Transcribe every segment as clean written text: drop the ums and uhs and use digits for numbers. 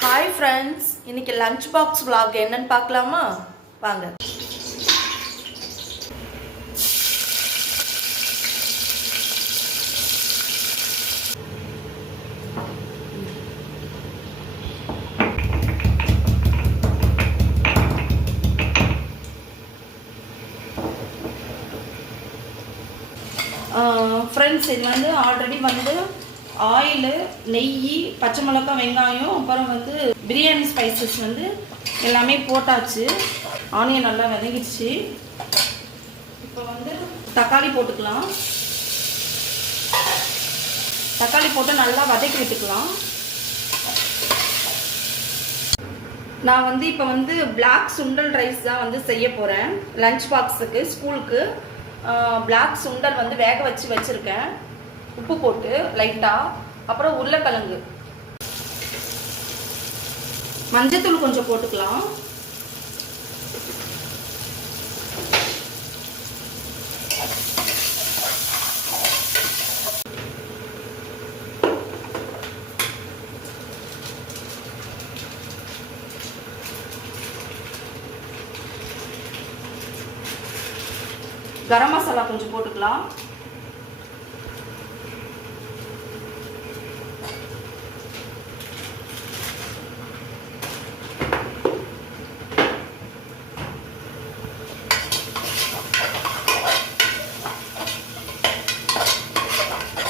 Hi friends, இன்னைக்கு lunch box vlog என்னன்னு பார்க்கலாமா? வாங்க. ஃப்ரெண்ட்ஸ், இது வந்து ஆல்ரெடி வந்து ஆயிலு, நெய், பச்சை மிளகாய், வெங்காயம், அப்புறம் வந்து பிரியாணி ஸ்பைசஸ் வந்து எல்லாமே போட்டாச்சு. ஆனியன் நல்லா வதங்கிடுச்சு. இப்போ வந்து தக்காளி போட்டுக்கலாம். தக்காளி போட்டு நல்லா வதக்கி விட்டுக்கலாம். நான் வந்து இப்போ வந்து பிளாக் சுண்டல் ரைஸ் தான் வந்து செய்ய போகிறேன். லஞ்ச் பாக்ஸுக்கு, ஸ்கூலுக்கு பிளாக் சுண்டல் வந்து வேக வச்சுருக்கேன், உப்பு போட்டு லைட்டாக. அப்புறம் உருளைக்கிழங்கு, மஞ்சத்தூள் கொஞ்சம் போட்டுக்கலாம். கரம் மசாலா கொஞ்சம் போட்டுக்கலாம்.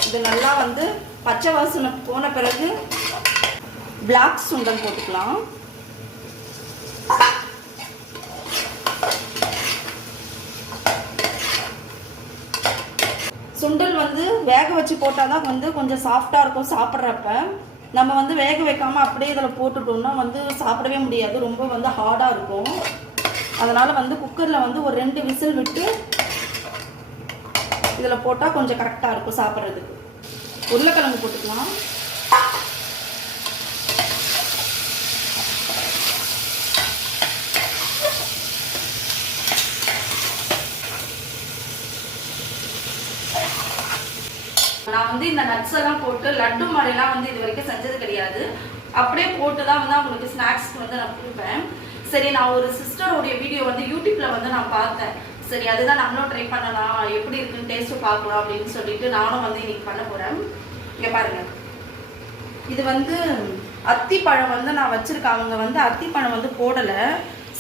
இது நல்லா வந்து பச்சை வாசனை போன பிறகு பிளாக் சுண்டல் போட்டுக்கலாம். சுண்டல் வந்து வேக வச்சு போட்டால் தான் வந்து கொஞ்சம் சாஃப்டாக இருக்கும் சாப்பிட்றப்ப. நம்ம வந்து வேக வைக்காமல் அப்படியே இதில் போட்டுட்டோம்னா வந்து சாப்பிடவே முடியாது, ரொம்ப வந்து ஹார்டாக இருக்கும். அதனால் வந்து குக்கரில் வந்து ஒரு 2 விசில் விட்டு இதில் போட்டால் கொஞ்சம் கரெக்டாக இருக்கும் சாப்பிட்றதுக்கு. உருளைக்கிழங்கு போட்டுக்கலாம். நான் வந்து இந்த நட்ஸ் எல்லாம் போட்டு லட்டு மாதிரிலாம் வந்து இது வரைக்கும் செஞ்சது கிடையாது. அப்படியே போட்டு தான் வந்து அவங்களுக்கு ஸ்நாக்ஸ்க்கு வந்து நான் கொடுப்பேன். சரி, நான் ஒரு சிஸ்டருடைய வீடியோ வந்து யூடியூப்ல வந்து நான் பார்த்தேன். சரி, அதுதான் நம்மளும் ட்ரை பண்ணலாம், எப்படி இருக்குன்னு டேஸ்ட்டு பார்க்கலாம் அப்படின்னு சொல்லிட்டு நானும் வந்து இன்னைக்கு பண்ண போகிறேன். இங்கே பாருங்க, இது வந்து அத்திப்பழம் வந்து நான் வச்சுருக்கேன். அவங்க வந்து அத்திப்பழம் வந்து போடலை.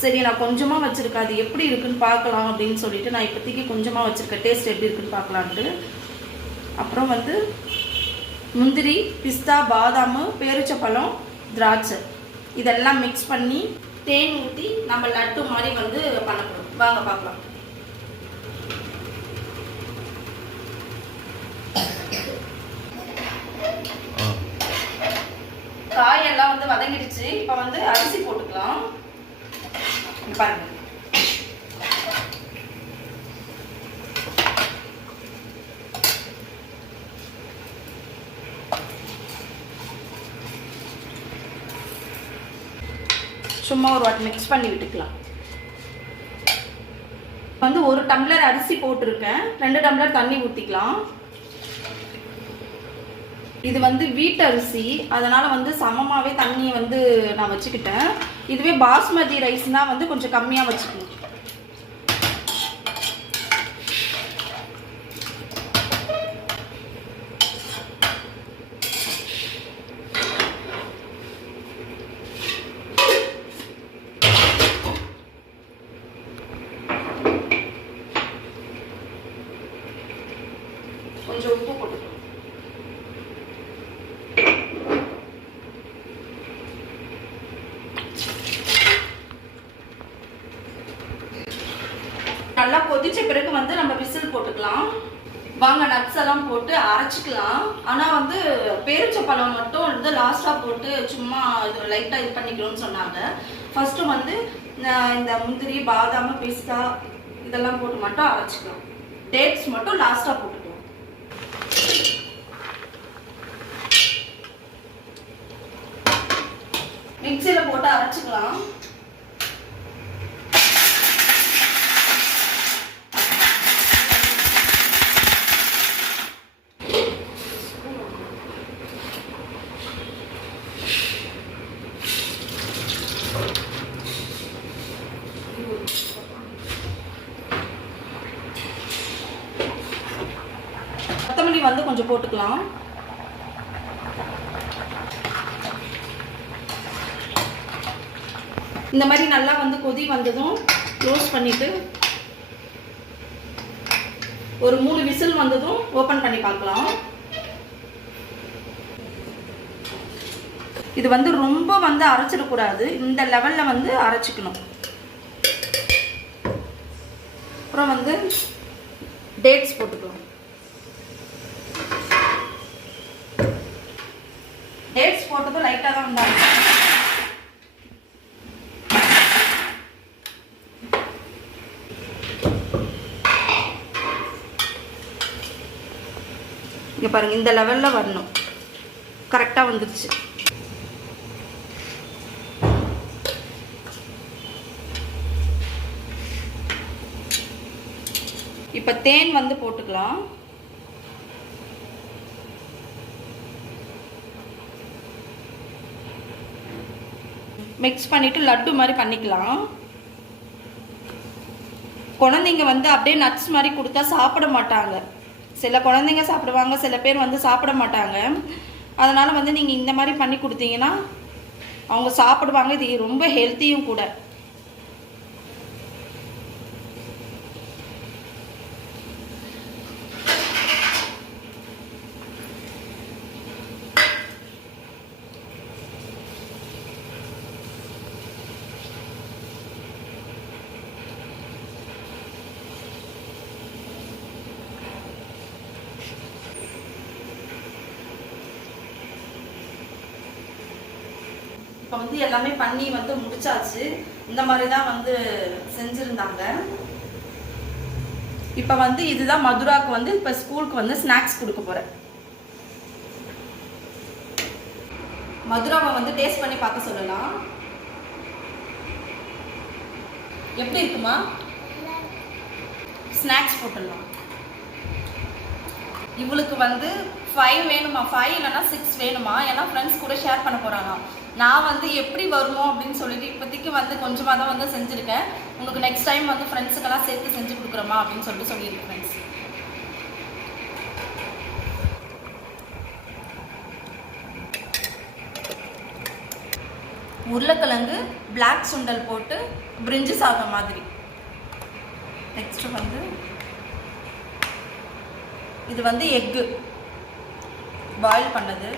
சரி, நான் கொஞ்சமாக வச்சுருக்கேன், அது எப்படி இருக்குன்னு பார்க்கலாம் அப்படின்னு சொல்லிட்டு நான் இப்போதைக்கு கொஞ்சமாக வச்சுருக்கேன், டேஸ்ட் எப்படி இருக்குன்னு பார்க்கலான்ட்டு. அப்புறம் வந்து முந்திரி, பிஸ்தா, பாதாம், பேரிச்சப்பழம், திராட்சை இதெல்லாம் மிக்ஸ் பண்ணி தேன் ஊற்றி நம்ம லட்டு மாதிரி வந்து பண்ண போகிறோம். வாங்க பார்க்கலாம். காயெல்லாம் வந்து வதங்கிடுச்சு. இப்போ வந்து அரிசி போட்டுக்கலாம். பாருங்க, சும்மா ஒரு வாட்டி மிக்ஸ் பண்ணி விட்டுக்கலாம். வந்து 1 டம்ளர் அரிசி போட்டிருக்கேன், 2 டம்ளர் தண்ணி ஊற்றிக்கலாம். இது வந்து வீட்டு அரிசி, அதனால வந்து சமமாகவே தண்ணியை வந்து நான் வச்சுக்கிட்டேன். இதுவே பாஸ்மதி ரைஸ்னா வந்து கொஞ்சம் கம்மியாக வச்சுக்கணும். கொஞ்சம் உப்பு போட்டுக்கலாம். நல்லா கொதிச்ச பிறகு வந்து நம்ம விசில் போட்டுக்கலாம். வாங்க, நட்ஸ் எல்லாம் போட்டு அரைச்சிக்கலாம். ஆனால் வந்து பேரிச்சப்பழம் மட்டும் வந்து லாஸ்ட்டாக போட்டு சும்மா இது லைட்டாக இது பண்ணிக்கணும்னு சொன்னாங்க. ஃபர்ஸ்ட்டு வந்து இந்த முந்திரி, பாதாம், பிஸ்தா இதெல்லாம் போட்டு மட்டும் அரைச்சிக்கலாம். டேட்ஸ் மட்டும் லாஸ்ட்டாக போட்டுக்கலாம். மிக்சியில் போட்டு அரைச்சிக்கலாம். கொத்தமல்லி வந்து கொஞ்சம் போட்டுக்கலாம். இந்த மாதிரி நல்லா வந்து கொதி வந்ததும் க்ளோஸ் பண்ணிட்டு ஒரு 3 விசில் வந்ததும் ஓபன் பண்ணி பார்க்கலாம். இது வந்து ரொம்ப வந்து அரைச்சிடக்கூடாது, இந்த லெவல்ல வந்து அரைச்சிக்கணும். அப்புறம் வந்து டேட்ஸ் போட்டுக்கலாம். டேட்ஸ் போட்டதும் லைட்டாக தான் வந்தாங்க. இங்கே பாருங்க, இந்த லெவலில் வரணும். கரெக்டாக வந்துருச்சு. இப்போ தேன் வந்து போட்டுக்கலாம். மிக்ஸ் பண்ணிட்டு லட்டு மாதிரி பண்ணிக்கலாம். குழந்தைங்க வந்து அப்படியே நட்ஸ் மாதிரி கொடுத்தா சாப்பிட மாட்டாங்க. சில குழந்தைங்க சாப்பிடுவாங்க, சில பேர் வந்து சாப்பிட மாட்டாங்க. அதனால் வந்து நீங்கள் இந்த மாதிரி பண்ணி கொடுத்தீங்கன்னா அவங்க சாப்பிடுவாங்க. இது ரொம்ப ஹெல்த்தியும் கூட. இப்போ வந்து எல்லாமே பண்ணி வந்து முடிச்சாச்சு. இந்த மாதிரி தான் வந்து செஞ்சுருந்தாங்க. இப்போ வந்து இதுதான் மதுராக்கு வந்து இப்போ ஸ்கூலுக்கு வந்து ஸ்நாக்ஸ் கொடுக்க போகிறேன். மதுராவை வந்து டேஸ்ட் பண்ணி பார்க்க சொல்லலாம். எப்படி இருக்குமா? ஸ்நாக்ஸ் போட்டுடலாம். இவளுக்கு வந்து 5 வேணுமா, 5 இல்லைன்னா 6 வேணுமா, ஏன்னா ஃப்ரெண்ட்ஸ் கூட ஷேர் பண்ண போகிறாங்க. நான் வந்து எப்படி வருமோ அப்படின்னு சொல்லிட்டு இப்போதைக்கு வந்து கொஞ்சமாக தான் வந்து செஞ்சுருக்கேன். உங்களுக்கு நெக்ஸ்ட் டைம் வந்து ஃப்ரெண்ட்ஸுக்கெல்லாம் சேர்த்து செஞ்சு கொடுக்குறோமா அப்படின்னு சொல்லிட்டு சொல்லியிருக்கேன் ஃப்ரெண்ட்ஸ். உருளைக்கிழங்கு பிளாக் சுண்டல் போட்டு பிரிஞ்சு சாதம் மாதிரி. நெக்ஸ்ட் வந்து இது வந்து எக்கு பாயில் பண்ணது.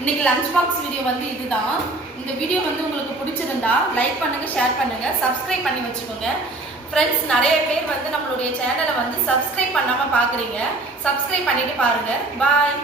இன்னைக்கு லஞ்ச் பாக்ஸ் வீடியோ வந்து இதுதான். இந்த வீடியோ வந்து உங்களுக்கு பிடிச்சிருந்தா லைக் பண்ணுங்க, ஷேர் பண்ணுங்க, சப்ஸ்கிரைப் பண்ணி வச்சுக்கோங்க. ஃப்ரெண்ட்ஸ், நிறைய பேர் வந்து நம்மளுடைய சேனலை வந்து சப்ஸ்கிரைப் பண்ணாமல் பார்க்குறீங்க. சப்ஸ்கிரைப் பண்ணிட்டு பாருங்க. பாய்.